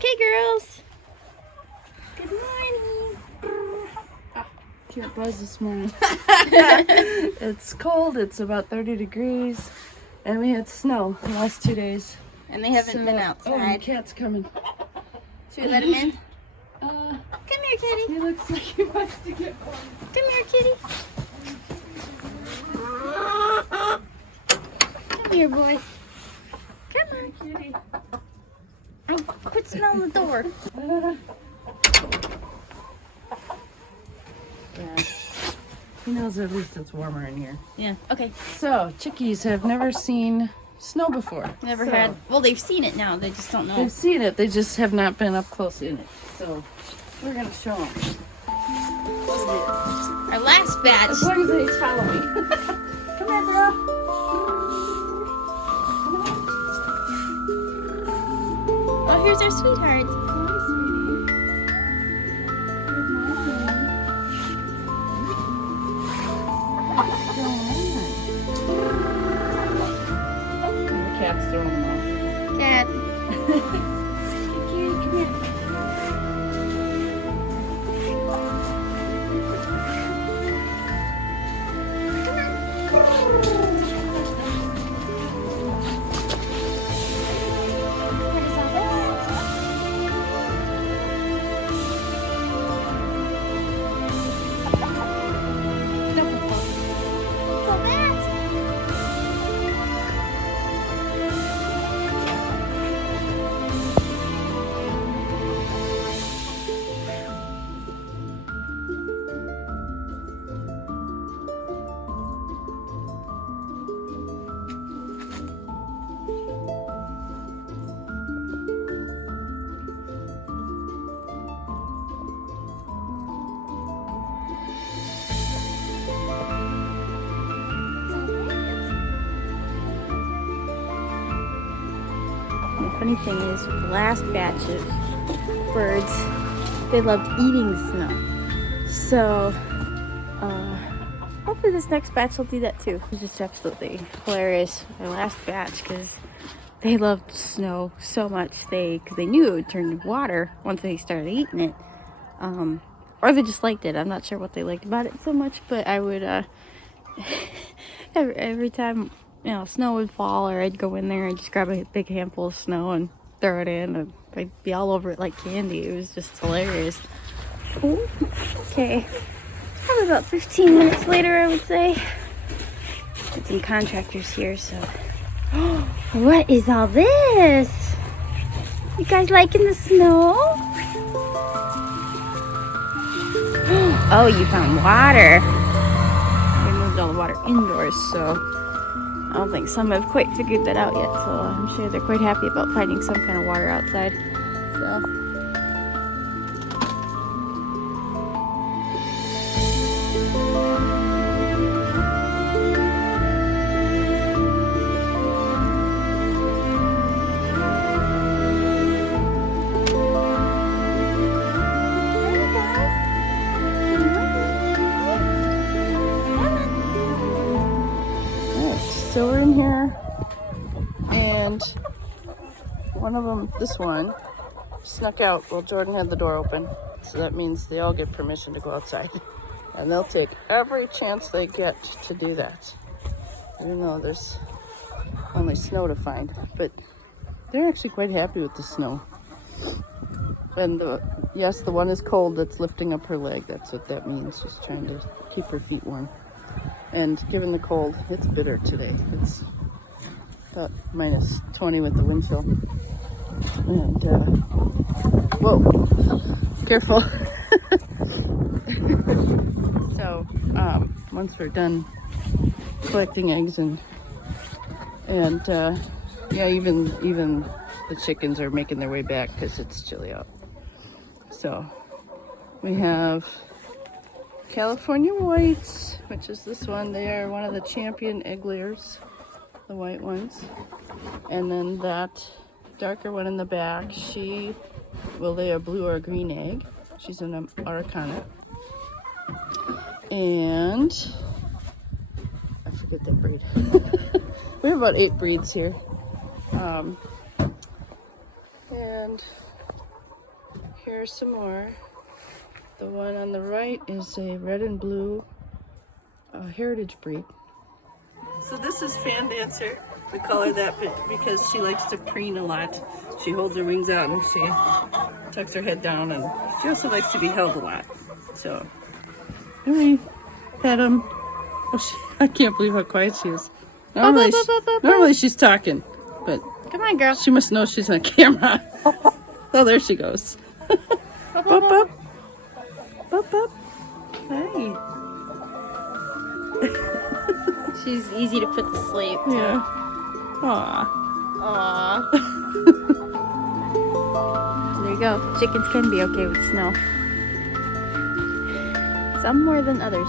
Okay, girls. Good morning. Can't buzz this morning. It's cold. It's about 30 degrees. And we had snow the last 2 days. And they haven't been outside. Oh, the cat's coming. Should we let him in? Come here, kitty. He looks like he wants to get one. Come here, kitty. Come here, boy. Come on, Kitty. Oh, quit smelling the door. Yeah. He knows at least it's warmer in here. Yeah. Okay. So, chickies have never seen snow before. Never had. Well, they've seen it now. They just don't know. They've seen it. They just have not been up close in it. So, we're going to show them. Our last batch. As long as they follow me. Come here, girl. Oh, here's our sweetheart. Hi, sweetie. Good morning. The cat's throwing them off. Cat. Kitty, come here. The funny thing is, with the last batch of birds, they loved eating the snow. So, hopefully this next batch will do that too. It was just absolutely hilarious, our last batch, because they loved snow so much. Because they knew it would turn to water once they started eating it. Or they just liked it. I'm not sure what they liked about it so much, but I would, every time, you know, snow would fall, or I'd go in there and just grab a big handful of snow and throw it in, and I'd be all over it like candy. It was just hilarious. Ooh, okay, probably about 15 minutes later, I would say. Got some contractors here, so. What is all this? You guys liking the snow? Oh, you found water. We moved all the water indoors, so I don't think some have quite figured that out yet, so I'm sure they're quite happy about finding some kind of water outside. So. So we're in here, and one of them, this one, snuck out while Jordan had the door open. So that means they all get permission to go outside. And they'll take every chance they get to do that. Even though there's only snow to find. But they're actually quite happy with the snow. And yes, the one is cold that's lifting up her leg. That's what that means. She's trying to keep her feet warm. And given the cold, it's bitter today. It's about minus 20 with the wind chill. And, whoa, careful. So, once we're done collecting eggs and yeah, even the chickens are making their way back because it's chilly out. So, we have California whites, which is this one. They are one of the champion egg layers, the white ones. And then that darker one in the back, she will lay a blue or a green egg. She's an Araucana. And I forget that breed. We have about 8 breeds here. And Here are some more. The one on the right is a red and blue heritage breed. So this is Fan Dancer. We call her that because she likes to preen a lot. She holds her wings out and she tucks her head down, and she also likes to be held a lot. So, let me pet him. Oh, I can't believe how quiet she is. Normally she's talking, but Come on, girl. she must know she's on camera. Oh, there she goes. Bup, bup. Bup, bup. Hey. She's easy to put to sleep. Too. Yeah. Aw. Aww. There you go. Chickens can be okay with snow. Some more than others.